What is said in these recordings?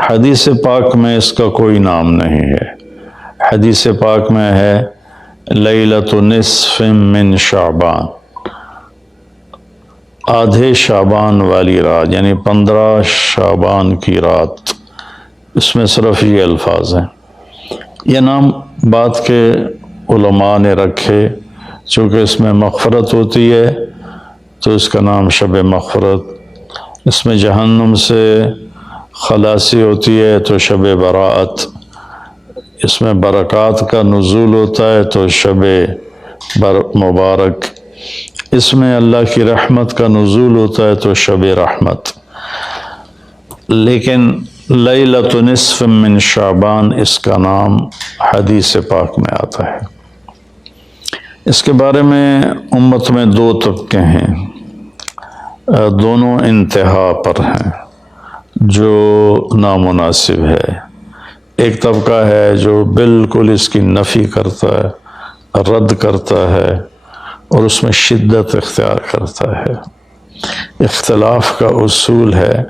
حدیث پاک میں اس کا کوئی نام نہیں ہے۔ حدیث پاک میں ہے لیلۃ نصف من شعبان، آدھے شعبان والی رات، یعنی 15 شعبان کی رات۔ اس میں صرف یہ الفاظ ہیں۔ یہ نام بعد کے علماء نے رکھے، چونکہ اس میں مغفرت ہوتی ہے تو اس کا نام شب مغفرت، اس میں جہنم سے خلاصی ہوتی ہے تو شب براءت، اس میں برکات کا نزول ہوتا ہے تو شب مبارک، اس میں اللہ کی رحمت کا نزول ہوتا ہے تو شب رحمت۔ لیکن لیلۃ نصف من شعبان اس کا نام حدیث پاک میں آتا ہے۔ اس کے بارے میں امت میں 2 طبقے ہیں، دونوں انتہا پر ہیں، جو نامناسب ہے۔ ایک طبقہ ہے جو بالکل اس کی نفی کرتا ہے، رد کرتا ہے اور اس میں شدت اختیار کرتا ہے۔ اختلاف کا اصول ہے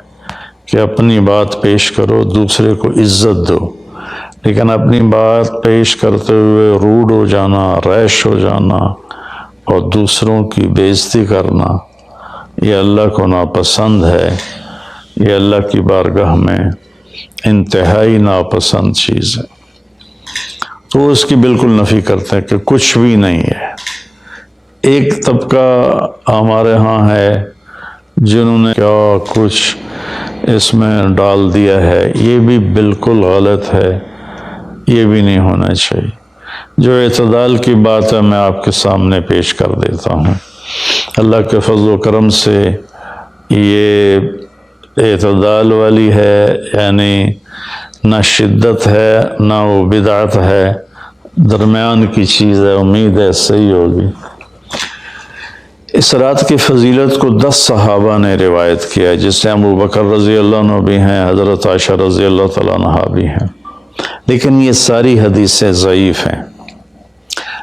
کہ اپنی بات پیش کرو، دوسرے کو عزت دو، لیکن اپنی بات پیش کرتے ہوئے روڈ ہو جانا، ریش ہو جانا اور دوسروں کی بے عزتی کرنا، یہ اللہ کو ناپسند ہے۔ یہ اللہ کی بارگاہ میں انتہائی ناپسند چیز ہے۔ تو اس کی بالکل نفی کرتے ہیں کہ کچھ بھی نہیں ہے۔ ایک طبقہ ہمارے ہاں ہے جنہوں نے کیا کچھ اس میں ڈال دیا ہے، یہ بھی بالکل غلط ہے، یہ بھی نہیں ہونا چاہیے۔ جو اعتدال کی بات ہے میں آپ کے سامنے پیش کر دیتا ہوں۔ اللہ کے فضل و کرم سے یہ اعتدال والی ہے، یعنی نہ شدت ہے نہ وہ بدعت ہے، درمیان کی چیز ہے، امید ہے صحیح ہوگی۔ اس رات کی فضیلت کو 10 صحابہ نے روایت کیا، جس سے ابو بکر رضی اللہ عنہ بھی ہیں، حضرت عائشہ رضی اللہ تعالیٰ عنہا بھی ہیں، لیکن یہ ساری حدیثیں ضعیف ہیں۔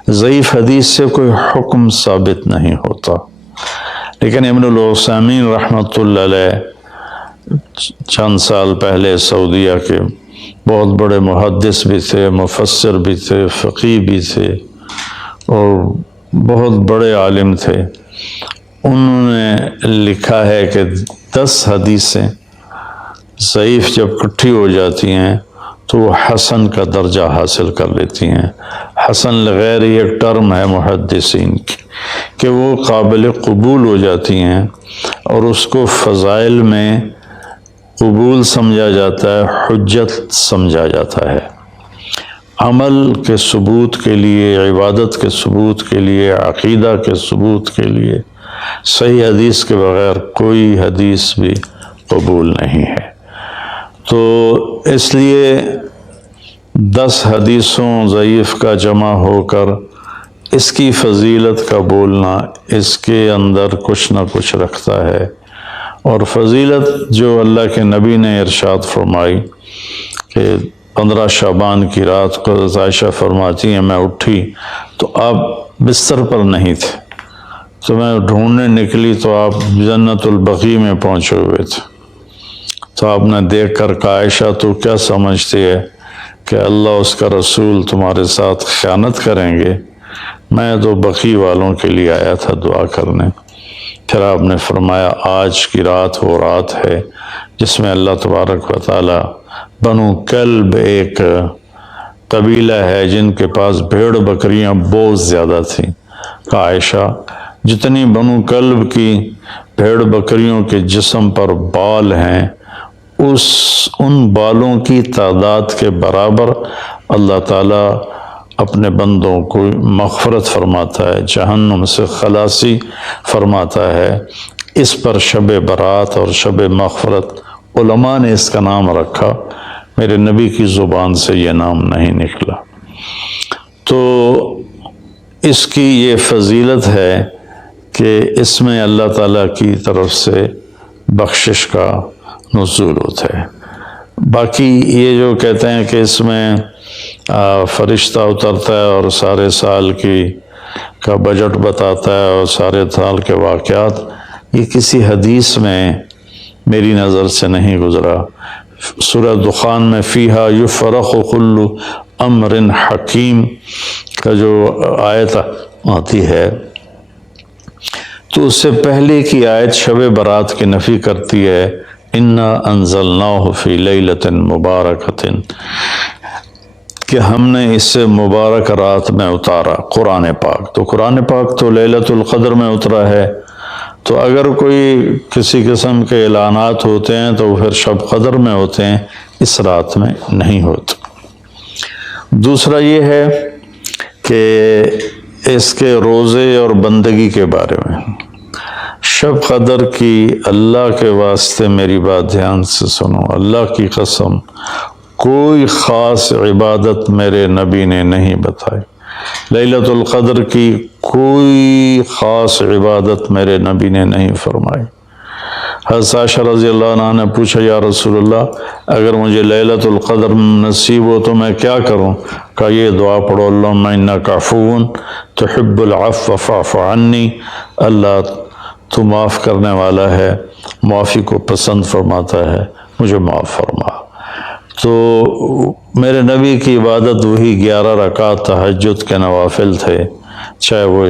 ضعیف حدیث سے کوئی حکم ثابت نہیں ہوتا، لیکن ابن العثیمین رحمۃ اللہ علیہ چند سال پہلے سعودیہ کے بہت بڑے محدث بھی تھے، مفسر بھی تھے، فقیہ بھی تھے اور بہت بڑے عالم تھے۔ انہوں نے لکھا ہے کہ 10 حدیثیں ضعیف جب اکٹھی ہو جاتی ہیں تو وہ حسن کا درجہ حاصل کر لیتی ہیں۔ حسن لغیر ایک ٹرم ہے محدثین کی کہ وہ قابل قبول ہو جاتی ہیں اور اس کو فضائل میں قبول سمجھا جاتا ہے، حجت سمجھا جاتا ہے۔ عمل کے ثبوت کے لیے، عبادت کے ثبوت کے لیے، عقیدہ کے ثبوت کے لیے صحیح حدیث کے بغیر کوئی حدیث بھی قبول نہیں ہے۔ تو اس لیے 10 حدیثوں ضعیف کا جمع ہو کر اس کی فضیلت کا بولنا اس کے اندر کچھ نہ کچھ رکھتا ہے۔ اور فضیلت جو اللہ کے نبی نے ارشاد فرمائی کہ 15 شعبان کی رات کو حضرت عائشہ فرماتی ہیں میں اٹھی تو آپ بستر پر نہیں تھے، تو میں ڈھونڈنے نکلی تو آپ جنت البقیع میں پہنچے ہوئے تھے۔ تو آپ نے دیکھ کر کہا عائشہ تو کیا سمجھتی ہے کہ اللہ اس کا رسول تمہارے ساتھ خیانت کریں گے؟ میں تو بقیع والوں کے لیے آیا تھا دعا کرنے۔ پھر آپ نے فرمایا آج کی رات وہ رات ہے جس میں اللہ تبارک و تعالی بنو کلب ایک قبیلہ ہے جن کے پاس بھیڑ بکریاں بہت زیادہ تھیں، کہا عائشہ جتنی بنو کلب کی بھیڑ بکریوں کے جسم پر بال ہیں ان بالوں کی تعداد کے برابر اللہ تعالیٰ اپنے بندوں کو مغفرت فرماتا ہے، جہنم سے خلاصی فرماتا ہے۔ اس پر شب برات اور شب مغفرت علماء نے اس کا نام رکھا، میرے نبی کی زبان سے یہ نام نہیں نکلا۔ تو اس کی یہ فضیلت ہے کہ اس میں اللہ تعالیٰ کی طرف سے بخشش کا نزول ہوتا ہے۔ باقی یہ جو کہتے ہیں کہ اس میں فرشتہ اترتا ہے اور سارے سال کا بجٹ بتاتا ہے اور سارے سال کے واقعات، یہ کسی حدیث میں میری نظر سے نہیں گزرا۔ سورہ دخان میں فیہا یفرق کل امر حکیم کا جو آیت آتی ہے، تو اس سے پہلے کی آیت شب برات کی نفی کرتی ہے، انا انزلناہ فی لیلۃ مبارکۃ، کہ ہم نے اس سے مبارک رات میں اتارا قرآن پاک۔ تو قرآن پاک تو لیلۃ القدر میں اترا ہے، تو اگر کوئی کسی قسم کے اعلانات ہوتے ہیں تو پھر شب قدر میں ہوتے ہیں، اس رات میں نہیں ہوتے۔ دوسرا یہ ہے کہ اس کے روزے اور بندگی کے بارے میں، شب قدر کی اللہ کے واسطے میری بات دھیان سے سنو، اللہ کی قسم کوئی خاص عبادت میرے نبی نے نہیں بتائی، لیلۃ القدر کی کوئی خاص عبادت میرے نبی نے نہیں فرمائی۔ حضرت عائشہ رضی اللہ عنہ نے پوچھا، یا رسول اللہ اگر مجھے لیلۃ القدر نصیب ہو تو میں کیا کروں؟ کہا یہ دعا پڑھو، اللہم انک عفو تحب العفو فاعف عنی، اللہ تو معاف کرنے والا ہے، معافی کو پسند فرماتا ہے، مجھے معاف فرما۔ تو میرے نبی کی عبادت وہی 11 رکعت تہجد کے نوافل تھے، چاہے وہ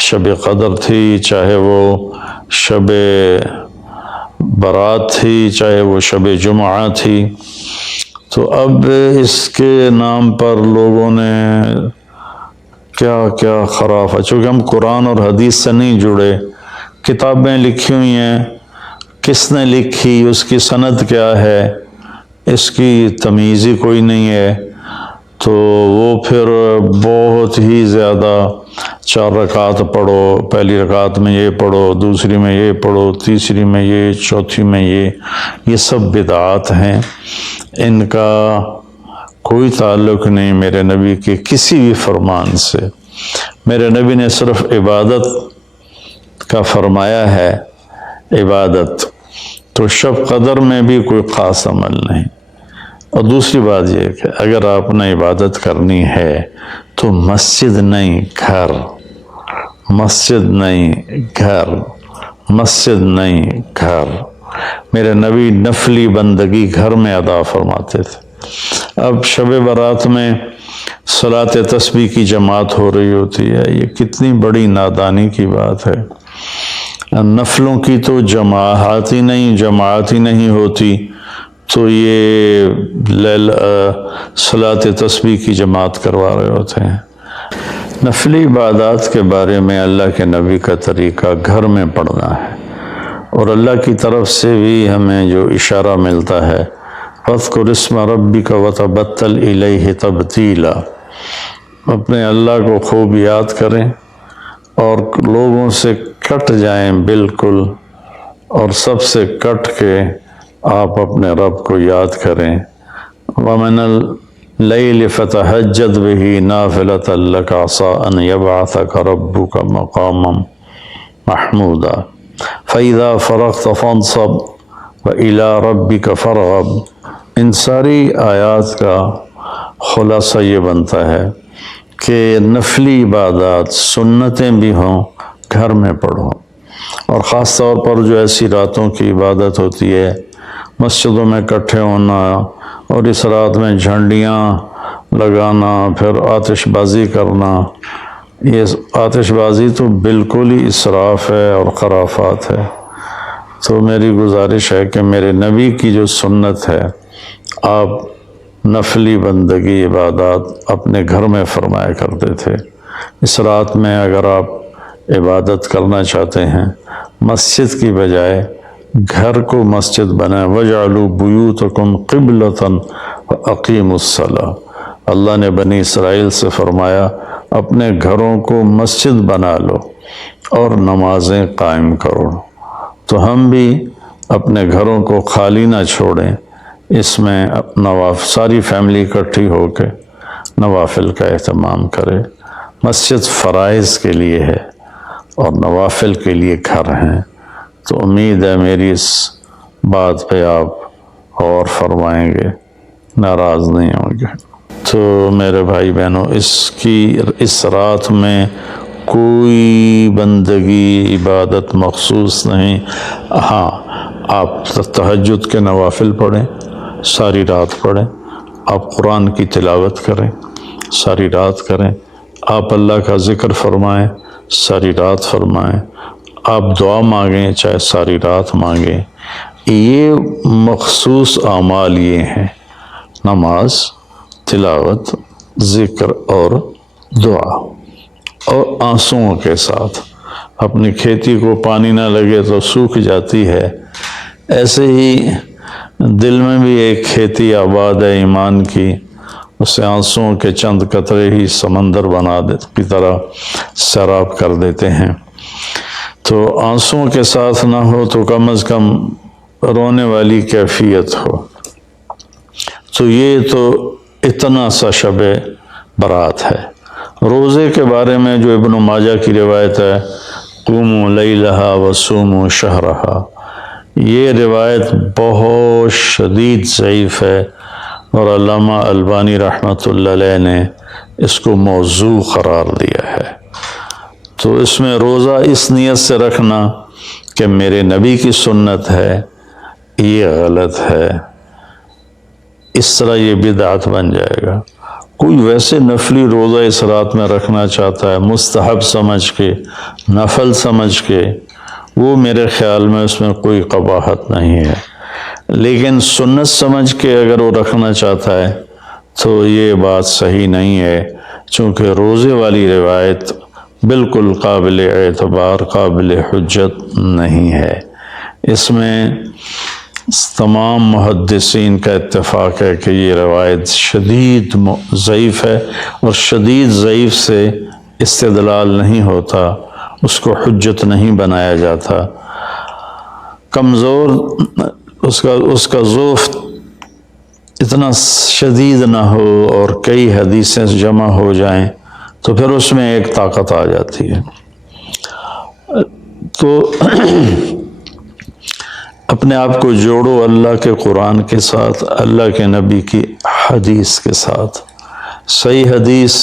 شب قدر تھی، چاہے وہ شب برات تھی، چاہے وہ شب جمعہ تھی۔ تو اب اس کے نام پر لوگوں نے کیا کیا خرافہ، چونکہ ہم قرآن اور حدیث سے نہیں جڑے، کتابیں لکھی ہوئی ہیں، کس نے لکھی، اس کی سند کیا ہے، اس کی تمیز ہی کوئی نہیں ہے، تو وہ پھر بہت ہی زیادہ 4 رکعت پڑھو، پہلی رکعت میں یہ پڑھو، دوسری میں یہ پڑھو، تیسری میں یہ، چوتھی میں یہ سب بدعات ہیں، ان کا کوئی تعلق نہیں میرے نبی کے کسی بھی فرمان سے۔ میرے نبی نے صرف عبادت کا فرمایا ہے، عبادت تو شب قدر میں بھی کوئی خاص عمل نہیں۔ اور دوسری بات یہ کہ اگر آپ نے عبادت کرنی ہے تو مسجد نہیں گھر، مسجد نہیں گھر، مسجد نہیں گھر۔ میرے نبی نفلی بندگی گھر میں ادا فرماتے تھے۔ اب شب برات میں صلاۃ تسبیح کی جماعت ہو رہی ہوتی ہے، یہ کتنی بڑی نادانی کی بات ہے۔ نفلوں کی تو جماعت ہی نہیں ہوتی، تو یہ صلاۃ تسبیح کی جماعت کروا رہے ہوتے ہیں۔ نفلی عبادات کے بارے میں اللہ کے نبی کا طریقہ گھر میں پڑھنا ہے، اور اللہ کی طرف سے بھی ہمیں جو اشارہ ملتا ہے، فاذکر اسم ربک وتبتل الیہ تبتیلا، اپنے اللہ کو خوب یاد کریں اور لوگوں سے کٹ جائیں بالکل، اور سب سے کٹ کے آپ اپنے رب کو یاد کریں۔ وَمِنَ اللیل فتہجد بہ نافلۃ لک عسیٰ ان یبعثک ربک مقاما محمودا فإذا فرغت فانصب وإلی ربک فارغب۔ ان ساری آیات کا خلاصہ یہ بنتا ہے کہ نفلی عبادات سنتیں بھی ہوں گھر میں پڑھو، اور خاص طور پر جو ایسی راتوں کی عبادت ہوتی ہے، مسجدوں میں اکٹھے ہونا اور اس رات میں جھنڈیاں لگانا، پھر آتش بازی کرنا، یہ آتش بازی تو بالکل ہی اسراف ہے اور خرافات ہے۔ تو میری گزارش ہے کہ میرے نبی کی جو سنت ہے، آپ نفلی بندگی عبادات اپنے گھر میں فرمایا کرتے تھے۔ اس رات میں اگر آپ عبادت کرنا چاہتے ہیں، مسجد کی بجائے گھر کو مسجد بنائیں۔ وَجْعَلُوا بُيُوتَكُمْ قِبْلَةً وَأَقِيمُوا الصَّلَاةَ، اللہ نے بنی اسرائیل سے فرمایا اپنے گھروں کو مسجد بنا لو اور نمازیں قائم کرو۔ تو ہم بھی اپنے گھروں کو خالی نہ چھوڑیں، اس میں ساری فیملی اکٹھی ہو کے نوافل کا اہتمام کرے۔ مسجد فرائض کے لیے ہے اور نوافل کے لیے گھر ہیں، تو امید ہے میری اس بات پہ آپ غور فرمائیں گے، ناراض نہیں ہوں گے۔ تو میرے بھائی بہنوں، اس رات میں کوئی بندگی عبادت مخصوص نہیں۔ ہاں، آپ تہجد کے نوافل پڑھیں، ساری رات پڑھیں، آپ قرآن کی تلاوت کریں، ساری رات کریں، آپ اللہ کا ذکر فرمائیں، ساری رات فرمائیں، آپ دعا مانگیں چاہے ساری رات مانگیں۔ یہ مخصوص اعمال یہ ہیں: نماز، تلاوت، ذکر اور دعا، اور آنسوؤں کے ساتھ۔ اپنی کھیتی کو پانی نہ لگے تو سوکھ جاتی ہے، ایسے ہی دل میں بھی ایک کھیتی آباد ہے ایمان کی، اسے آنسوؤں کے چند قطرے ہی سمندر کی طرح سیراب کر دیتے ہیں۔ تو آنسوؤں کے ساتھ نہ ہو تو کم از کم رونے والی کیفیت ہو۔ تو یہ تو اتنا سا شب برات ہے۔ روزے کے بارے میں جو ابن ماجہ کی روایت ہے، قوموا لیلہا وصوموا شہرہا، یہ روایت بہت شدید ضعیف ہے، اور علامہ البانی رحمۃ اللہ علیہ نے اس کو موضوع قرار دیا ہے۔ تو اس میں روزہ اس نیت سے رکھنا کہ میرے نبی کی سنت ہے، یہ غلط ہے، اس طرح یہ بدعت بن جائے گا۔ کوئی ویسے نفلی روزہ اس رات میں رکھنا چاہتا ہے مستحب سمجھ کے، نفل سمجھ کے، وہ میرے خیال میں اس میں کوئی قباحت نہیں ہے، لیکن سنت سمجھ کے اگر وہ رکھنا چاہتا ہے تو یہ بات صحیح نہیں ہے، چونکہ روزے والی روایت بالکل قابل اعتبار، قابل حجت نہیں ہے۔ اس میں تمام محدثین کا اتفاق ہے کہ یہ روایت شدید ضعیف ہے، اور شدید ضعیف سے استدلال نہیں ہوتا، اس کو حجت نہیں بنایا جاتا۔ کمزور اس کا ضعف اتنا شدید نہ ہو اور کئی حدیثیں جمع ہو جائیں تو پھر اس میں ایک طاقت آ جاتی ہے۔ تو اپنے آپ کو جوڑو اللہ کے قرآن کے ساتھ، اللہ کے نبی کی حدیث کے ساتھ۔ صحیح حدیث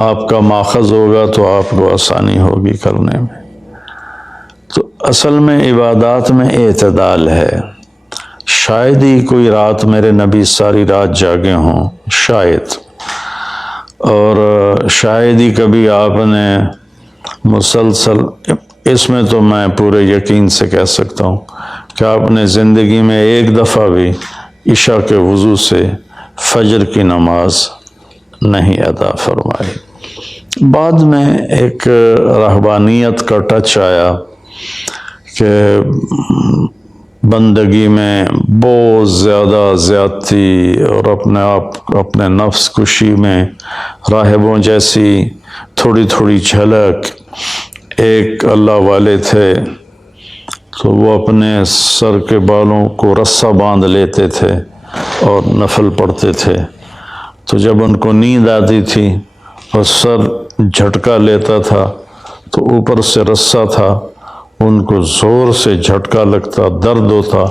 آپ کا ماخذ ہوگا تو آپ کو آسانی ہوگی کرنے میں۔ تو اصل میں عبادات میں اعتدال ہے۔ شاید ہی کوئی رات میرے نبی ساری رات جاگے ہوں، شاید، اور شاید ہی کبھی آپ نے مسلسل، اس میں تو میں پورے یقین سے کہہ سکتا ہوں کہ آپ نے زندگی میں ایک دفعہ بھی عشاء کے وضو سے فجر کی نماز نہیں ادا فرمائی۔ بعد میں ایک رہبانیت کا ٹچ آیا کہ بندگی میں بہت زیادہ زیادتی اور اپنے نفس کشی میں راہبوں جیسی تھوڑی تھوڑی جھلک۔ ایک اللہ والے تھے تو وہ اپنے سر کے بالوں کو رسہ باندھ لیتے تھے اور نفل پڑھتے تھے، تو جب ان کو نیند آتی تھی اور سر جھٹکا لیتا تھا تو اوپر سے رسہ تھا، ان کو زور سے جھٹکا لگتا، درد ہوتا،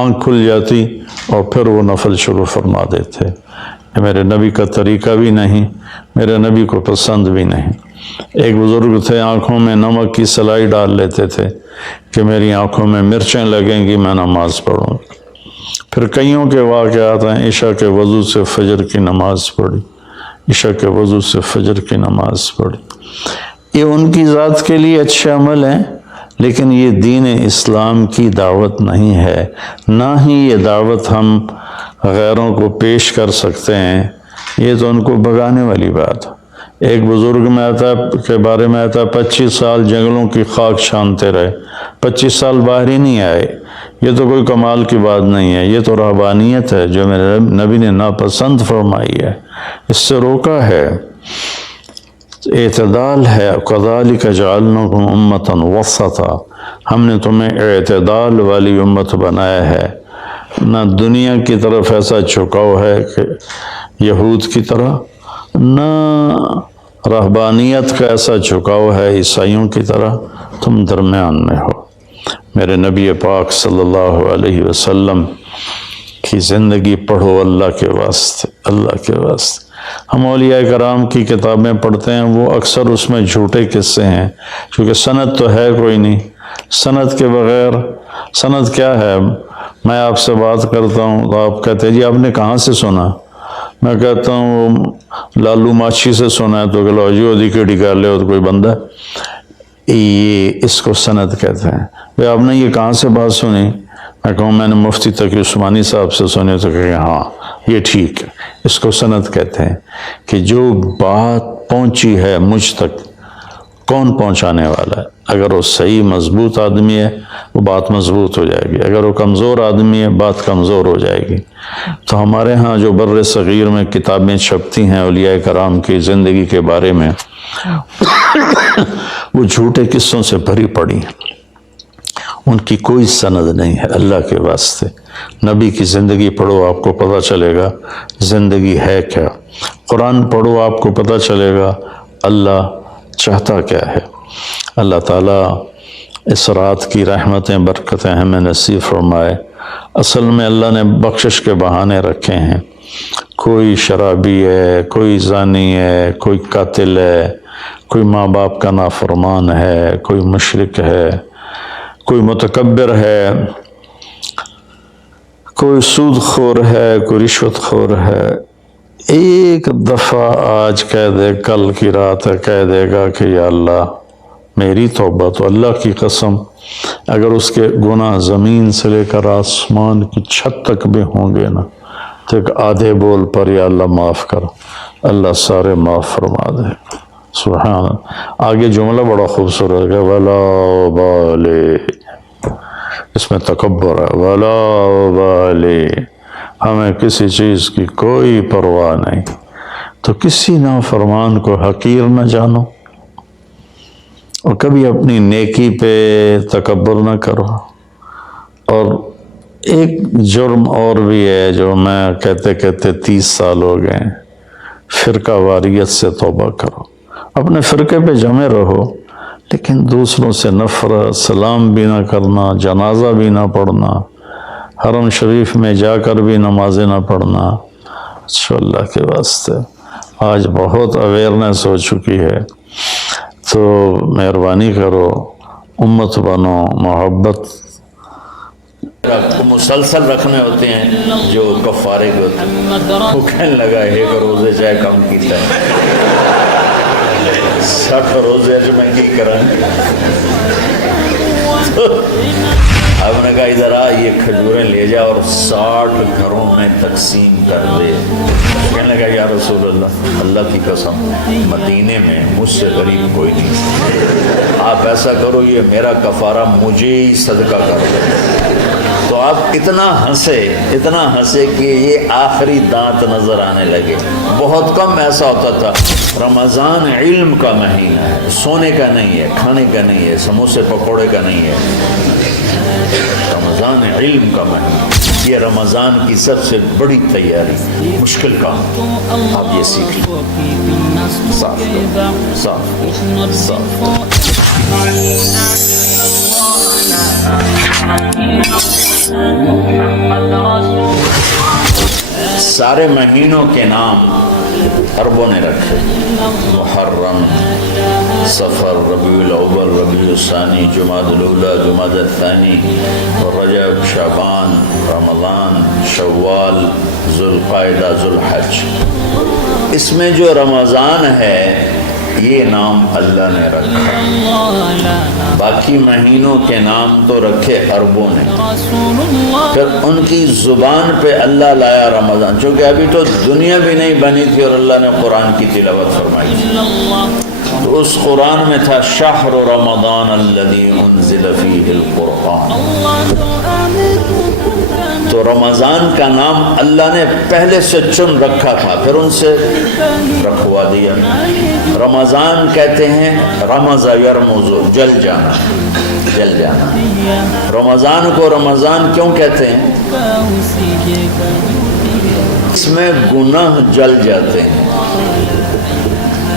آنکھ کھل جاتی اور پھر وہ نفل شروع فرما دیتے۔ یہ میرے نبی کا طریقہ بھی نہیں، میرے نبی کو پسند بھی نہیں۔ ایک بزرگ تھے، آنکھوں میں نمک کی سلائی ڈال لیتے تھے کہ میری آنکھوں میں مرچیں لگیں گی، میں نماز پڑھوں۔ پھر کئیوں کے واقعات ہیں، عشاء کے وضو سے فجر کی نماز پڑھی، عشاء کے وضو سے فجر کی نماز پڑھی۔ یہ ان کی ذات کے لیے اچھے عمل ہیں، لیکن یہ دین اسلام کی دعوت نہیں ہے، نہ ہی یہ دعوت ہم غیروں کو پیش کر سکتے ہیں، یہ تو ان کو بگانے والی بات۔ ایک بزرگ میں کے بارے میں آتا ہے 25 سال جنگلوں کی خاک چھانتے رہے، 25 سال باہر ہی نہیں آئے۔ یہ تو کوئی کمال کی بات نہیں ہے، یہ تو رہبانیت ہے جو میرے نبی نے ناپسند فرمائی ہے، اس سے روکا ہے۔ اعتدال ہے، کذالک جعلناکم امۃ وسطا، ہم نے تمہیں اعتدال والی امت بنایا ہے، نہ دنیا کی طرف ایسا جھکاؤ ہے کہ یہود کی طرح، نہ رہبانیت کا ایسا جھکاؤ ہے عیسائیوں کی طرح، تم درمیان میں ہو۔ میرے نبی پاک صلی اللہ علیہ وسلم کی زندگی پڑھو اللہ کے واسطے، اللہ کے واسطے۔ ہم اولیاء کرام کی کتابیں پڑھتے ہیں، وہ اکثر اس میں جھوٹے قصے ہیں، کیونکہ سند تو ہے کوئی نہیں، سند کے بغیر سند کیا ہے؟ میں آپ سے بات کرتا ہوں تو آپ کہتے ہیں جی آپ نے کہاں سے سنا؟ میں کہتا ہوں لالو ماچھی سے سنا ہے، تو کہ لو جی ادھی کیڑی کر لے تو کوئی بندہ، یہ اس کو سند کہتے ہیں۔ بھئی آپ نے یہ کہاں سے بات سنی؟ میں کہوں میں نے مفتی تقی عثمانی صاحب سے سنی، تو کہ ہاں یہ ٹھیک ہے، اس کو سند کہتے ہیں کہ جو بات پہنچی ہے مجھ تک، کون پہنچانے والا ہے؟ اگر وہ صحیح مضبوط آدمی ہے وہ بات مضبوط ہو جائے گی، اگر وہ کمزور آدمی ہے بات کمزور ہو جائے گی۔ تو ہمارے ہاں جو بر صغیر میں کتابیں چھپتی ہیں اولیاء کرام کی زندگی کے بارے میں، وہ جھوٹے قصوں سے بھری پڑی ہیں، ان کی کوئی سند نہیں ہے۔ اللہ کے واسطے نبی کی زندگی پڑھو، آپ کو پتہ چلے گا زندگی ہے کیا۔ قرآن پڑھو، آپ کو پتہ چلے گا اللہ چاہتا کیا ہے۔ اللہ تعالیٰ اس رات کی رحمتیں برکتیں ہمیں نصیب فرمائے۔ اصل میں اللہ نے بخشش کے بہانے رکھے ہیں، کوئی شرابی ہے، کوئی زانی ہے، کوئی قاتل ہے، کوئی ماں باپ کا نافرمان ہے، کوئی مشرک ہے، کوئی متکبر ہے، کوئی سود خور ہے، کوئی رشوت خور ہے۔ ایک دفعہ آج کہہ دے، کل کی رات ہے کہہ دے گا کہ یا اللہ میری توبہ، تو اللہ کی قسم اگر اس کے گناہ زمین سے لے کر آسمان کی چھت تک بھی ہوں گے نا، تو ایک آدھے بول پر یا اللہ معاف کر، اللہ سارے معاف فرما دے۔ سبحان اللہ۔ آگے جملہ بڑا خوبصورت ہے، ولا بالے، اس میں تکبر ہے، ولا بالے، ہمیں کسی چیز کی کوئی پرواہ نہیں۔ تو کسی نافرمان کو حقیر نہ جانو، اور کبھی اپنی نیکی پہ تکبر نہ کرو۔ اور ایک جرم اور بھی ہے جو میں کہتے کہتے 30 سال ہو گئے، فرقہ واریت سے توبہ کرو۔ اپنے فرقے پہ جمے رہو، لیکن دوسروں سے نفرت، سلام بھی نہ کرنا، جنازہ بھی نہ پڑھنا، حرم شریف میں جا کر بھی نمازیں نہ پڑھنا۔ اچھا اللہ کے واسطے آج بہت اویئرنیس ہو چکی ہے، تو مہربانی کرو، امت بنو، محبت مسلسل رکھنے ہوتے ہیں جو کفارے کے ہوتے ہیں۔ وہ کہنے لگا ایک روزے چاہے کم کیتا ہے، 60 روزے جو میں کی کرا۔ اب نے کہا ادھر آ، یہ کھجوریں لے جا اور 60 گھروں میں تقسیم کر دے۔ کہنے لگا یا رسول اللہ، اللہ کی قسم مدینے میں مجھ سے غریب کوئی نہیں، آپ ایسا کرو یہ میرا کفارہ مجھے ہی صدقہ کر دو۔ تو آپ اتنا ہنسے کہ یہ آخری دانت نظر آنے لگے۔ بہت کم ایسا ہوتا تھا۔ رمضان علم کا مہینہ ہے، سونے کا نہیں ہے، کھانے کا نہیں ہے، سموسے پکوڑے کا نہیں ہے، رمضان علم کا مہینہ۔ یہ رمضان کی سب سے بڑی تیاری، مشکل کام، آپ یہ سیکھ لیں۔ صاف سارے مہینوں کے نام عربوں نے رکھے، محرم، صفر، ربیع الاول، ربیع الثانی، جمادی الاولی، جمادی الثانی، رجب، شعبان، رمضان، شوال، ذوالقعدہ، ذوالحج۔ اس میں جو رمضان ہے یہ نام اللہ نے رکھا، باقی مہینوں کے نام تو رکھے عربوں نے۔ پھر ان کی زبان پہ اللہ لایا رمضان، چونکہ ابھی تو دنیا بھی نہیں بنی تھی اور اللہ نے قرآن کی تلاوت فرمائی تھی، تو اس قرآن میں تھا شہر رمضان الذی انزل فیہ القرآن۔ تو رمضان کا نام اللہ نے پہلے سے چن رکھا تھا، پھر ان سے رکھوا دیا۔ رمضان کہتے ہیں رمض یرمز، جل جانا، جل جانا۔ رمضان کو رمضان کیوں کہتے ہیں؟ اس میں گناہ جل جاتے ہیں۔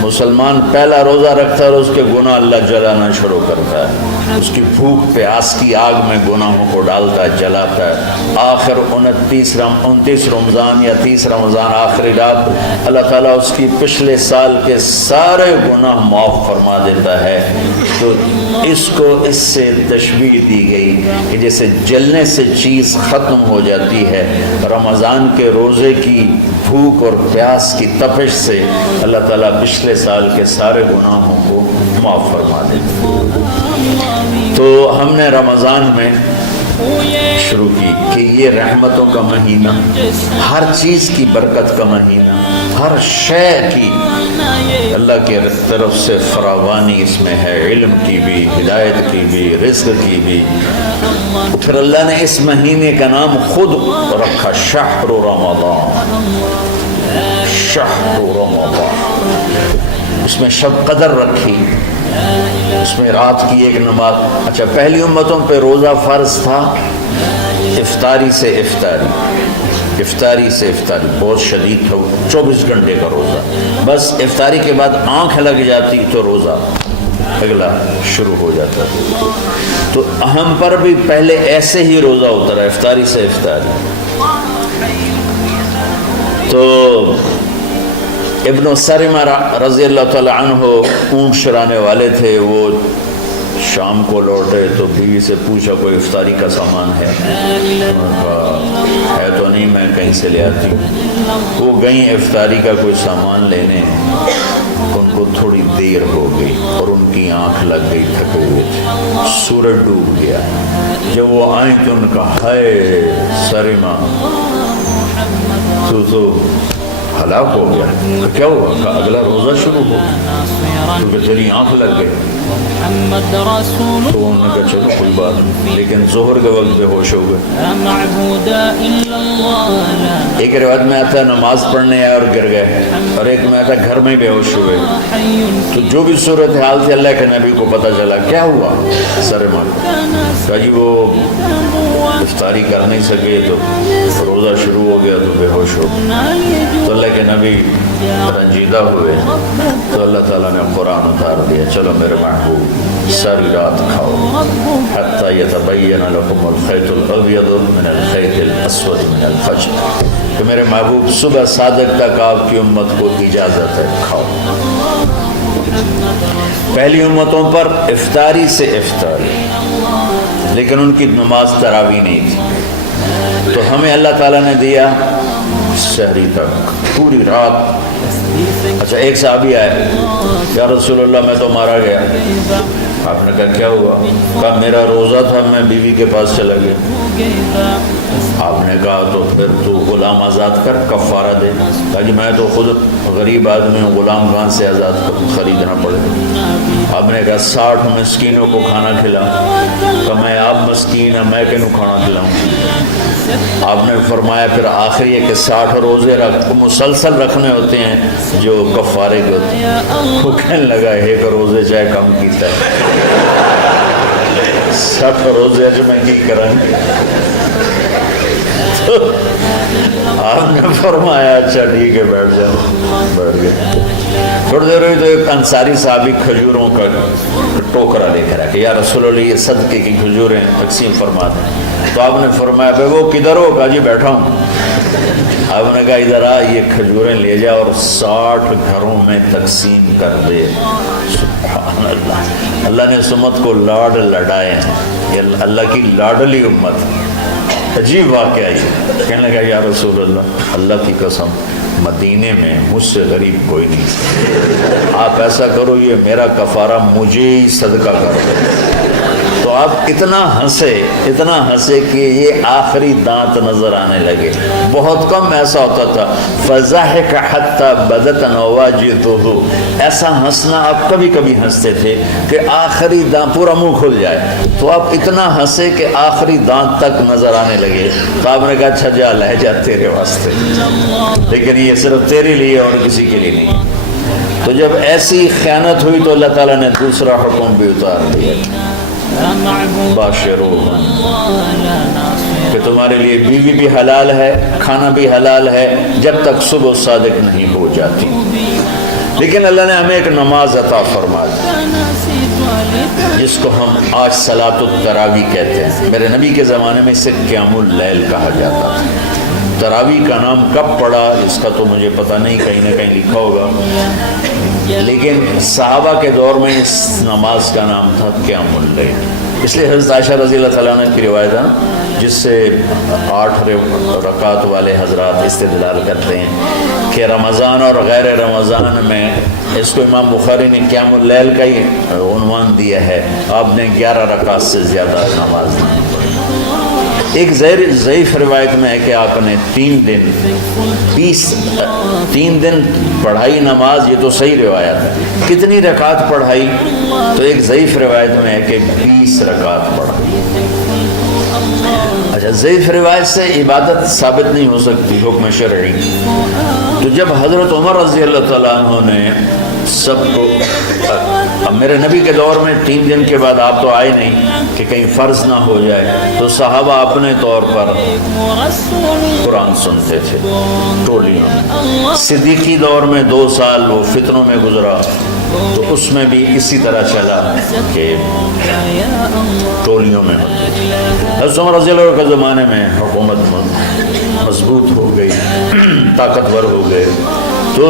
مسلمان پہلا روزہ رکھتا ہے اور اس کے گناہ اللہ جلانا شروع کرتا ہے۔ اس کی بھوک پیاس کی آگ میں گناہوں کو ڈالتا ہے، جلاتا ہے۔ آخر 29 رمضان یا 30 رمضان آخری رات اللہ تعالیٰ اس کی پچھلے سال کے سارے گناہ معاف فرما دیتا ہے۔ تو اس کو اس سے تشبیہ دی گئی کہ جیسے جلنے سے چیز ختم ہو جاتی ہے، رمضان کے روزے کی بھوک اور پیاس کی تپش سے اللہ تعالیٰ پچھلے سال کے سارے گناہوں کو معاف فرما دیتا ہے۔ تو ہم نے رمضان میں شروع کی کہ یہ رحمتوں کا مہینہ، ہر چیز کی برکت کا مہینہ، ہر شے کی اللہ کی طرف سے فراوانی اس میں ہے، علم کی بھی، ہدایت کی بھی، رزق کی بھی۔ پھر اللہ نے اس مہینے کا نام خود رکھا، شہر رمضان، شہر رمضان۔ اس میں شب قدر رکھی، اس میں رات کی ایک نماز۔ اچھا، پہلی امتوں پہ روزہ فرض تھا افطاری سے افطاری، افطاری سے افطاری، بہت شدید تھا، 24 گھنٹے کا روزہ۔ بس افطاری کے بعد آنکھ لگ جاتی تو روزہ اگلا شروع ہو جاتا تھا۔ تو ہم پر بھی پہلے ایسے ہی روزہ اترا، افطاری سے افطاری۔ تو ابن سرمہ رضی اللہ تعالی عنہ اونٹ چرانے والے تھے، وہ شام کو لوٹے تو بیوی سے پوچھا کوئی افطاری کا سامان ہے؟ انہوں نے کہا ہے تو نہیں، میں کہیں سے لے آتی ہوں۔ وہ گئیں افطاری کا کوئی سامان لینے، ان کو تھوڑی دیر ہو گئی اور ان کی آنکھ لگ گئی، تھکے ہوئے تھے، سورج ڈوب گیا۔ جب وہ آئیں تو ان کا ہائے سرمہ تو ہلاک ہو گیا۔ تو کیا ہوا؟ کہ اگلا روزہ شروع ہو کیونکہ تیری آنکھ لگ گئی۔ تو انہوں نے کہا چلو کوئی بات نہیں، لیکن ظہر کے وقت بے ہوش ہو گئے۔ ایک روایت میں آتا ہے نماز پڑھنے آئے اور گر گئے، اور ایک میں آتا ہے گھر میں بے ہوش ہوئے۔ تو جو بھی صورتحال تھی اللہ کے نبی کو پتہ چلا۔ کیا ہوا؟ سرمہ کہا جی وہ افطاری کر نہیں سکے تو روزہ شروع ہو گیا تو بے ہوش ہو گئے۔ تو اللہ کے نبی رنجیدہ ہوئے تو اللہ تعالیٰ نے قرآن اتار دیا، چلو میرے محبوب ساری رات کھاؤ حتیٰ یتبین لکم الخیط الابیض من الخیط الاسود من الفجر، کہ میرے محبوب صبح صادق تک آپ کی امت کو اجازت ہے کھاؤ۔ پہلی امتوں پر افطاری سے افطاری، لیکن ان کی نماز تراویح نہیں تھی۔ تو ہمیں اللہ تعالیٰ نے دیا سحری تک، پوری رات۔ اچھا، ایک صحابی آئے، یا رسول اللہ میں تو مارا گیا۔ آپ نے کہا کیا ہوا؟ کہا میرا روزہ تھا، میں بیوی کے پاس چلا گیا۔ آپ نے کہا تو پھر تو غلام آزاد کر، کفارہ دے۔ کہا جی میں تو خود غریب آدمی ہوں، غلام کہاں سے آزاد خریدنا پڑے؟ آپ نے کہا 60 مسکینوں کو کھانا کھلا۔ کہ میں آپ مسکین ہیں، میں کینوں کھانا کھلاؤں؟ آپ نے فرمایا پھر آخری ہے کہ 60 روزے مسلسل رکھنے ہوتے ہیں جو کفارے کے ہوتے ہیں۔ وہ کہنے لگا ایک روزے چاہے کم کیتا ہے، 60 روزے جو میں کی کریں گے۔ آپ نے فرمایا اچھا ٹھیک ہے بیٹھ جاؤ، بیٹھ گئے۔ تھوڑی دیر ہوئی تو ایک انصاری صحابی کھجوروں کا ٹوکرا لے کر آیا کہ یا رسول اللہ یہ صدقے کی کھجوریں تقسیم فرما دیں۔ تو آپ نے فرمایا بھائی وہ کدھر ہو؟ کہا جی بیٹھا ہوں۔ آپ نے کہا ادھر آ، یہ کھجوریں لے جا اور 60 گھروں میں تقسیم کر دے۔ سبحان اللہ، اللہ نے اس امت کو لاڈ لڈائے ہیں، یہ اللہ کی لاڈلی امت۔ عجیب واقعہ یہ، کہنے لگا یا رسول اللہ اللہ کی قسم مدینے میں مجھ سے غریب کوئی نہیں، آپ ایسا کرو یہ میرا کفارہ مجھے ہی صدقہ کرو۔ تو آپ اتنا ہنسے کہ یہ آخری دانت نظر آنے لگے۔ بہت کم ایسا ہوتا تھا فضحک حتی بدت نواجذہ، ایسا ہنسنا آپ کبھی کبھی ہنستے تھے کہ آخری دانت پورا منہ کھل جائے، تو آپ اتنا ہنسے کہ آخری دانت تک نظر آنے لگے۔ تو آپ نے کہا اچھا جا لہجہ تیرے واسطے، لیکن یہ صرف تیرے لیے اور کسی کے لیے نہیں۔ تو جب ایسی خیانت ہوئی تو اللہ تعالیٰ نے دوسرا حکم بھی اتار دیا باشروہن، کہ تمہارے لیے بیوی بھی حلال ہے، کھانا بھی حلال ہے جب تک صبح صادق نہیں ہو جاتی۔ لیکن اللہ نے ہمیں ایک نماز عطا فرما دی جس کو ہم آج صلاۃ التراویح کہتے ہیں. میرے نبی کے زمانے میں اسے قیام اللیل کہا جاتا تھا. تراویح کا نام کب پڑا اس کا تو مجھے پتہ نہیں، کہیں نہ کہیں لکھا ہوگا، لیکن صحابہ کے دور میں اس نماز کا نام تھا قیام اللیل. اس لیے حضرت عائشہ رضی اللہ تعالیٰ عنہ کی روایت ہے جس سے 8 رکعت والے حضرات استدلال کرتے ہیں کہ رمضان اور غیر رمضان میں اس کو امام بخاری نے قیام اللیل کا ہی عنوان دیا ہے. آپ نے 11 رکعت سے زیادہ نماز نہیں پڑھی. ایک ضعیف روایت میں ہے کہ آپ نے 3 دن پڑھائی نماز. یہ تو صحیح روایت ہے. کتنی رکعت پڑھائی؟ تو ایک ضعیف روایت میں ہے کہ 20 رکعت پڑھائی. اچھا، ضعیف روایت سے عبادت ثابت نہیں ہو سکتی حکم شرعی. تو جب حضرت عمر رضی اللہ تعالیٰ عنہ نے سب کو، اب میرے نبی کے دور میں 3 دن کے بعد آپ تو آئے نہیں کہ کہیں فرض نہ ہو جائے، تو صحابہ اپنے طور پر قرآن سنتے تھے ٹولیوں میں. صدیقی دور میں 2 سال وہ فتنوں میں گزرا، تو اس میں بھی اسی طرح چلا کہ ٹولیوں میں ہوتے. حضرت عمر رضی اللہ عنہ کے زمانے میں حکومت مضبوط ہو گئی، طاقتور ہو گئے. تو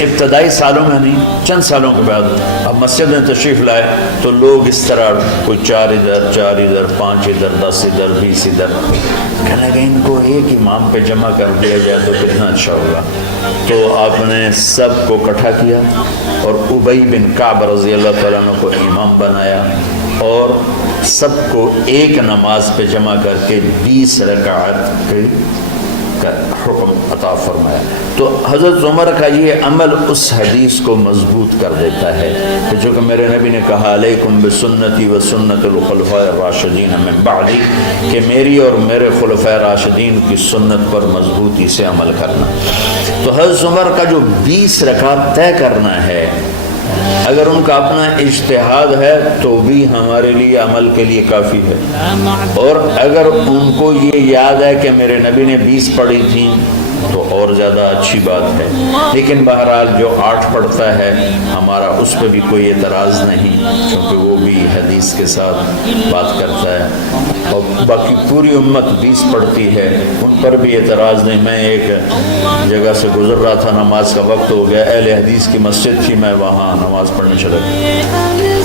ابتدائی سالوں میں نہیں، چند سالوں کے بعد اب مسجد میں تشریف لائے تو لوگ اس طرح کوئی 4 ادھر 4 ادھر 5 ادھر 10 ادھر 20 ادھر، کہنے لگے ان کو ایک امام پہ جمع کر دیا جائے تو کتنا اچھا ہوگا. تو آپ نے سب کو اکٹھا کیا اور ابی بن کعب رضی اللہ تعالیٰ عنہ کو امام بنایا اور سب کو ایک نماز پہ جمع کر کے 20 رکعت کا حکم عطا فرمایا. تو حضرت عمر کا یہ عمل اس حدیث کو مضبوط کر دیتا ہے کہ جو کہ میرے نبی نے کہا علیکم بسنتی و سنت الخلفاء الراشدین من بعدی، کہ میری اور میرے خلفاء راشدین کی سنت پر مضبوطی سے عمل کرنا. تو حضرت عمر کا جو 20 رکعت طے کرنا ہے، اگر ان کا اپنا اجتہاد ہے تو بھی ہمارے لیے عمل کے لیے کافی ہے، اور اگر ان کو یہ یاد ہے کہ میرے نبی نے 20 پڑھی تھیں تو اور زیادہ اچھی بات ہے. لیکن بہرحال جو 8 پڑھتا ہے ہمارا اس پہ بھی کوئی اعتراض نہیں، کیونکہ وہ بھی حدیث کے ساتھ بات کرتا ہے. اور باقی پوری امت 20 پڑھتی ہے، ان پر بھی اعتراض نہیں. میں ایک جگہ سے گزر رہا تھا، نماز کا وقت ہو گیا، اہل حدیث کی مسجد تھی، میں وہاں نماز پڑھنے چلا گیا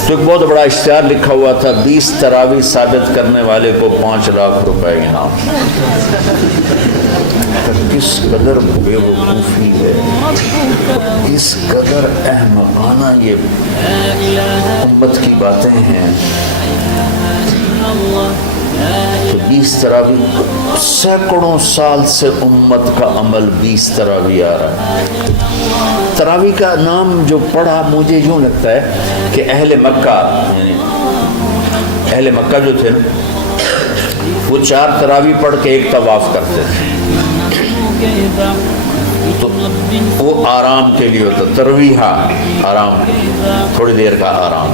تو ایک بہت بڑا اشتہار لکھا ہوا تھا 20 تراویح ثابت کرنے والے کو 5 لاکھ روپے انعام. کس قدر بے وقوفی ہے، کس قدر احمقانہ یہ امت کی باتیں ہیں. تو 20 تراویح، سینکڑوں سال سے امت کا عمل 20 تراویح آ رہا ہے. تراویح کا نام جو پڑھا مجھے یوں لگتا ہے کہ اہل مکہ، یعنی اہل مکہ جو تھے نا، وہ 4 تراویح پڑھ کے ایک طواف کرتے تھے. تو وہ آرام کے لیے ہوتا، ترویحہ آرام، تھوڑی دیر کا آرام.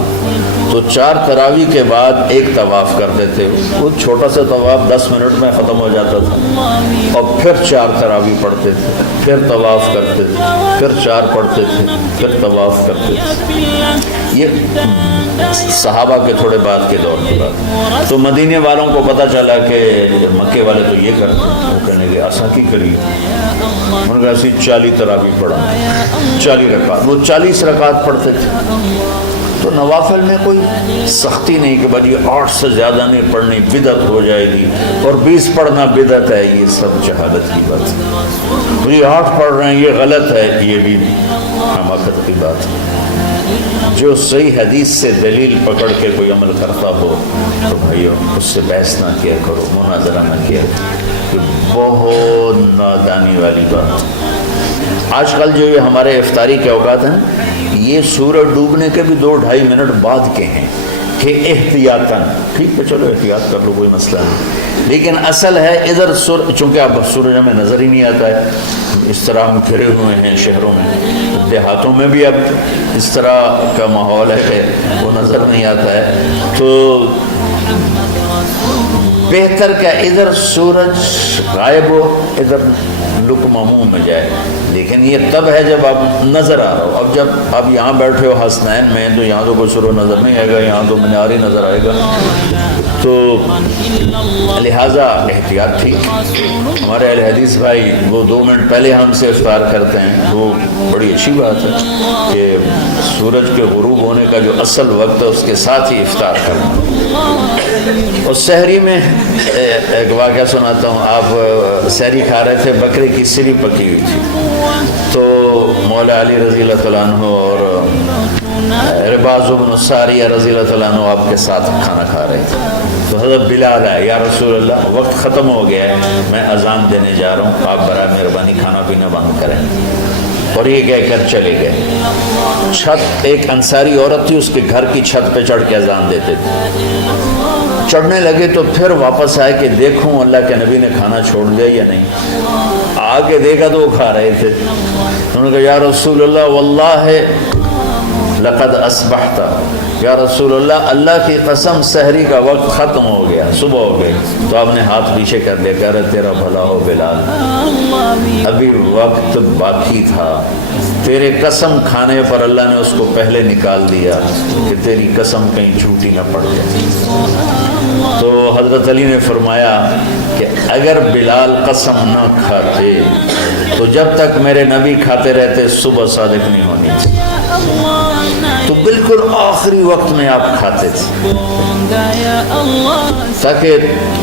تو 4 تراویح کے بعد ایک طواف کرتے تھے. وہ چھوٹا سا طواف 10 منٹ میں ختم ہو جاتا تھا، اور پھر 4 تراویح پڑھتے تھے، پھر طواف کرتے تھے، پھر 4 پڑھتے تھے، پھر طواف کرتے تھے. یہ صحابہ کے تھوڑے بعد کے دور کے بعد. تو مدینے والوں کو پتہ چلا کہ مکے والے تو یہ کرتے ہیں. وہ کہنے کے آسا کی کری، ان کا ایسی 40 تراویح پڑھا، 40 رکعت. وہ 40 رکعت پڑھتے تھے. تو نوافل میں کوئی سختی نہیں کہ بھائی 8 سے زیادہ نہیں پڑھنی، بدعت ہو جائے گی، اور 20 پڑھنا بدعت ہے. یہ سب جہالت کی بات ہے. یہ 8 پڑھ رہے ہیں یہ غلط ہے، یہ بھی حماقت کی بات ہے. جو صحیح حدیث سے دلیل پکڑ کے کوئی عمل کرتا ہو تو بھائیو اس سے بحث نہ کیا کرو، مناظرہ نہ کیا کرو. یہ بہت نادانی والی بات. آج کل جو یہ ہمارے افطاری کے اوقات ہیں، یہ سورج ڈوبنے کے بھی 2-2.5 منٹ بعد کے ہیں کہ احتیاطاً. ٹھیک ہے، چلو احتیاط کر لو، کوئی مسئلہ نہیں. لیکن اصل ہے ادھر چونکہ اب سورج ہمیں نظر ہی نہیں آتا ہے، اس طرح ہم گھرے ہوئے ہیں شہروں میں. دیہاتوں میں بھی اب اس طرح کا ماحول ہے کہ وہ نظر نہیں آتا ہے. تو بہتر کیا ادھر سورج غائب ہو ادھر لقمہ منہ میں جائے، لیکن یہ تب ہے جب آپ نظر آ رہا ہو۔ اب جب آپ یہاں بیٹھے ہو حسنین میں تو یہاں تو کوئی سورج نظر نہیں آئے گا، یہاں تو مینار ہی نظر آئے گا، تو لہٰذا احتیاط تھی۔ ہمارے اہل حدیث بھائی وہ 2 منٹ پہلے ہم سے افطار کرتے ہیں، وہ بڑی اچھی بات ہے کہ سورج کے غروب ہونے کا جو اصل وقت ہے اس کے ساتھ ہی افطار کرنا۔ اور سحری میں ایک واقعہ سناتا ہوں، آپ سحری کھا رہے تھے، بکرے کی سری پکی ہوئی تھی، تو مولا علی رضی اللہ تعالیٰ عنہ اور رباز بن ساریہ رضی اللہ تعالیٰ عنہ آپ کے ساتھ کھانا کھا رہے تھے، تو حضرت بلال آئے، یا رسول اللہ وقت ختم ہو گیا ہے، میں اذان دینے جا رہا ہوں، آپ برائے مہربانی کھانا پینا بند کریں، اور یہ کہہ کر چلے گئے۔ چھت ایک انصاری عورت تھی، اس کے گھر کی چھت پہ چڑھ کے اذان دیتے تھے، چڑھنے لگے تو پھر واپس آئے کہ دیکھوں اللہ کے نبی نے کھانا چھوڑ دیا یا نہیں، آگے دیکھا تو وہ کھا رہے تھے، انہوں نے کہا یا رسول اللہ واللہ لقد اصبحت، یا رسول اللہ اللہ کی قسم سحری کا وقت ختم ہو گیا، صبح ہو گئی۔ تو آپ نے ہاتھ پیچھے کر لیا، کہہ رہے تیرا بھلا ہو بلال، ابھی وقت باقی تھا، تیرے قسم کھانے پر اللہ نے اس کو پہلے نکال دیا کہ تیری قسم کہیں جھوٹی نہ پڑ جائے۔ تو حضرت علی نے فرمایا کہ اگر بلال قسم نہ کھاتے تو جب تک میرے نبی کھاتے رہتے صبح صادق نہیں ہونی تھی، تو بالکل آخری وقت میں آپ کھاتے تھے تاکہ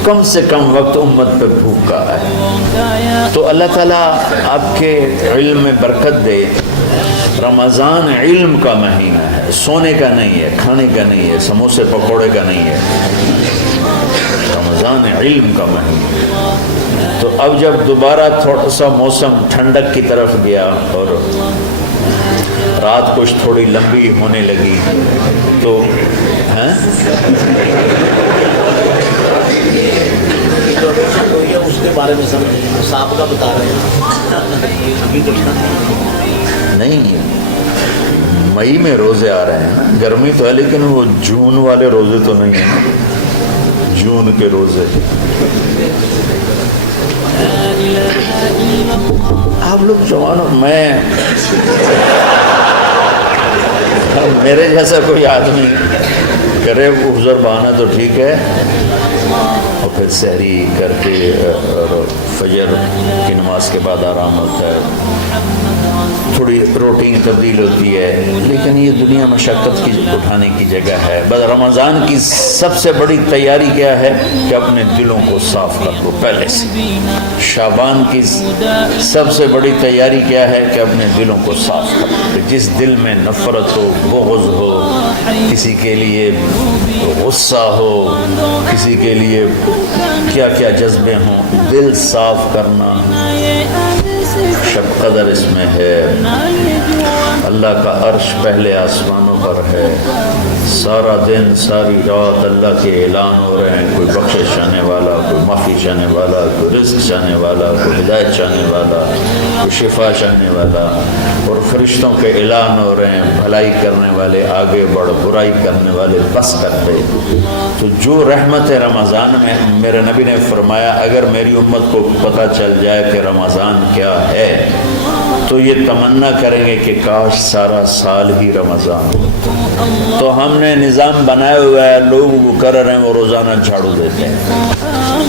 کم سے کم وقت امت پہ بھوک کا آئے۔ تو اللہ تعالیٰ آپ کے علم میں برکت دے۔ رمضان علم کا مہینہ ہے، سونے کا نہیں ہے، کھانے کا نہیں ہے، سموسے پکوڑے کا نہیں ہے، رمضان علم کا مہینہ۔ تو اب جب دوبارہ تھوڑا سا موسم ٹھنڈک کی طرف گیا اور رات کچھ تھوڑی لمبی ہونے لگی تو اس کے بارے میں صاحب کا بتا رہے ہیں نہیں، مئی میں روزے آ رہے ہیں نا، گرمی تو ہے لیکن وہ جون والے روزے تو نہیں ہیں، جون کے روزے۔ آپ لوگ جوانوں، میں میرے جیسا کوئی آدمی کرے عذر بہانا تو ٹھیک ہے، اور پھر سحری کر کے اور فجر کی نماز کے بعد آرام ہوتا ہے، تھوڑی روٹین تبدیل ہوتی ہے، لیکن یہ دنیا مشقت کی اٹھانے کی جگہ ہے۔ بس رمضان کی سب سے بڑی تیاری کیا ہے کہ اپنے دلوں کو صاف کر لو پہلے سے۔ شعبان کی سب سے بڑی تیاری کیا ہے کہ اپنے دلوں کو صاف کر لو۔ جس دل میں نفرت ہو، بغض ہو، کسی کے لیے غصہ ہو، کسی کے لیے کیا کیا جذبے ہوں، دل صاف کرنا شب قدر اس میں ہے۔ اللہ کا عرش پہلے آسمانوں پر ہے، سارا دن ساری رات اللہ کے اعلان ہو رہے ہیں، کوئی بخشش چاہنے والا، کوئی معافی چاہنے والا، کوئی رزق چاہنے والا، کوئی ہدایت چاہنے والا، کوئی شفا چاہنے والا، اور فرشتوں کے اعلان ہو رہے ہیں، بھلائی کرنے والے آگے بڑھ، برائی کرنے والے بس کر دے۔ تو جو رحمت رمضان میں میرے نبی نے فرمایا اگر میری امت کو پتہ چل جائے کہ رمضان کیا ہے تو یہ تمنا کریں گے کہ کاش سارا سال ہی رمضان ہو۔ تو ہم نے نظام بنایا ہوا ہے، لوگ وہ کر رہے ہیں، وہ روزانہ جھاڑو دیتے ہیں۔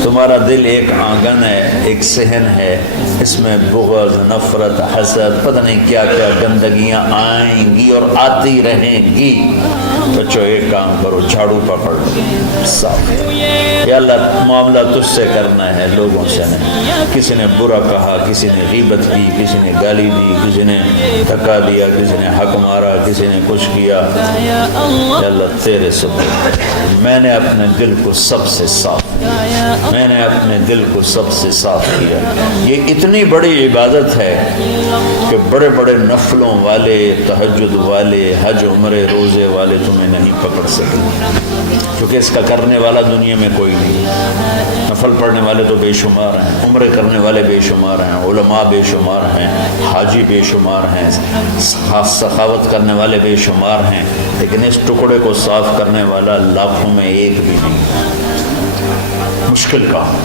تمہارا دل ایک آنگن ہے، ایک صحن ہے، اس میں بغض، نفرت، حسد، پتہ نہیں کیا کیا گندگیاں آئیں گی اور آتی رہیں گی۔ بچوں ایک کام کرو، جھاڑو پکڑ لو، صاف۔ یا اللہ معاملہ تجھ سے کرنا ہے، لوگوں سے نہیں۔ کسی نے برا کہا، کسی نے غیبت کی، کسی نے گالی دی، کسی نے دھکا دیا، کسی نے حق مارا، کسی نے کچھ کیا، یا اللہ تیرے سبب میں نے اپنے دل کو سب سے صاف کیا، میں نے اپنے دل کو سب سے صاف کیا۔ یہ اتنی بڑی عبادت ہے کہ بڑے بڑے نفلوں والے، تہجد والے، حج عمرے روزے والے تمہیں نہیں پکڑ سکے، کیونکہ اس کا کرنے والا دنیا میں کوئی نہیں۔ نفل پڑھنے والے تو بے شمار ہیں، عمرے کرنے والے بے شمار ہیں، علماء بے شمار ہیں، حاجی بے شمار ہیں، سخاوت کرنے والے بے شمار ہیں، لیکن اس ٹکڑے کو صاف کرنے والا لاکھوں میں ایک بھی نہیں۔ مشکل کام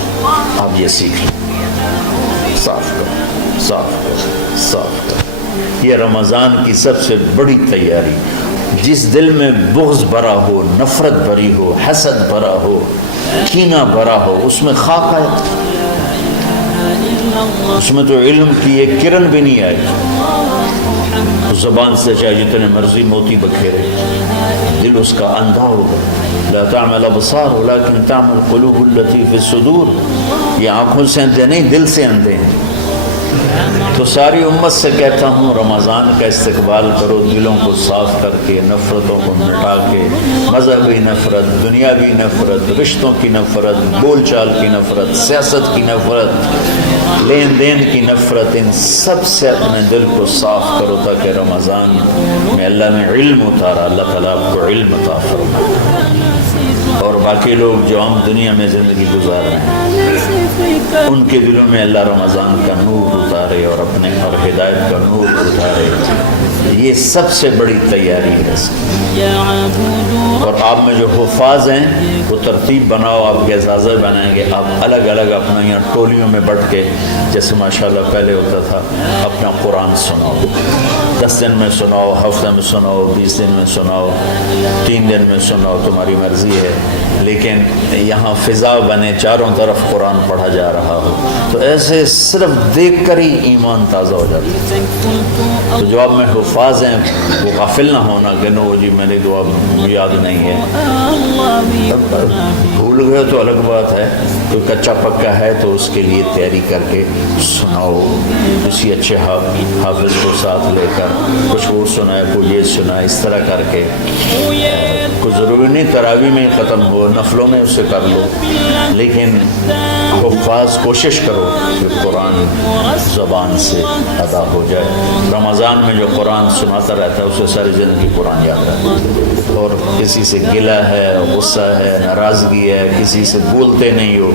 آپ یہ سیکھ لیں، صاف کرو، صاف کرو، صاف کرو۔ یہ رمضان کی سب سے بڑی تیاری، جس دل میں بغض بھرا ہو، نفرت بھری ہو، حسد بھرا ہو، کینہ بھرا ہو، اس میں خاک آئے، اس میں تو علم کی ایک کرن بھی نہیں آئے، زبان سے چاہے جتنے مرضی موتی بکھیرے، دل اس کا اندھا ہوگا۔ لا تعمل ابصار ولكن تعمل قلوب التي في الصدور، یہ آنکھوں سے اندھے نہیں، دل سے اندھے ہیں۔ تو ساری امت سے کہتا ہوں رمضان کا استقبال کرو، دلوں کو صاف کر کے، نفرتوں کو مٹا کے، مذہبی نفرت، دنیاوی نفرت، رشتوں کی نفرت، بول چال کی نفرت، سیاست کی نفرت، لین دین کی نفرت، ان سب سے اپنے دل کو صاف کرو تاکہ رمضان میں اللہ نے علم اتارا، اللہ تعالیٰ آپ کو علم عطا فرمائے، اور باقی لوگ جو عام دنیا میں زندگی گزار رہے ہیں ان کے دلوں میں اللہ رمضان کا نور اتارے اور اپنے اور ہدایت کا نور اتارے۔ یہ سب سے بڑی تیاری ہے اس کی۔ اور آپ میں جو حفاظ ہیں وہ ترتیب بناؤ، آپ کے اعزازہ بنائیں گے، آپ الگ الگ اپنا یہاں ٹولیوں میں بٹ کے، جیسے ماشاءاللہ پہلے ہوتا تھا، اپنا قرآن سناؤ، 10 دن میں سناؤ، ہفتہ میں سناؤ، 20 دن میں سناؤ، 3 دن میں سناؤ، تمہاری مرضی ہے، لیکن یہاں فضا بنے، چاروں طرف قرآن پڑھا جا رہا ہو، تو ایسے صرف دیکھ کر ہی ایمان تازہ ہو جاتا ہے۔ تو جو آپ میں حفاظ ہیں وہ غافل نہ ہونا کہ نو جی میں نے دعا یاد نہیں ہے، بھول گئے تو الگ بات ہے، کوئی کچا پکا ہے تو اس کے لیے تیاری کر کے سناؤ، کسی اچھے حافظ کو ساتھ لے کر، کچھ اور سنائے، کوئی یہ سنائے، اس طرح کر کے، کوئی ضروری نہیں تراویح میں ختم ہو، نفلوں میں اسے کر لو، لیکن حفاظ کوشش کرو کہ قرآن زبان سے ادا ہو جائے۔ رمضان میں جو قرآن سناتا رہتا ہے اسے ساری زندگی قرآن یاد رہتا ہے، اور کسی سے گلہ ہے، غصہ ہے، ناراضگی ہے، کسی سے بولتے نہیں ہو،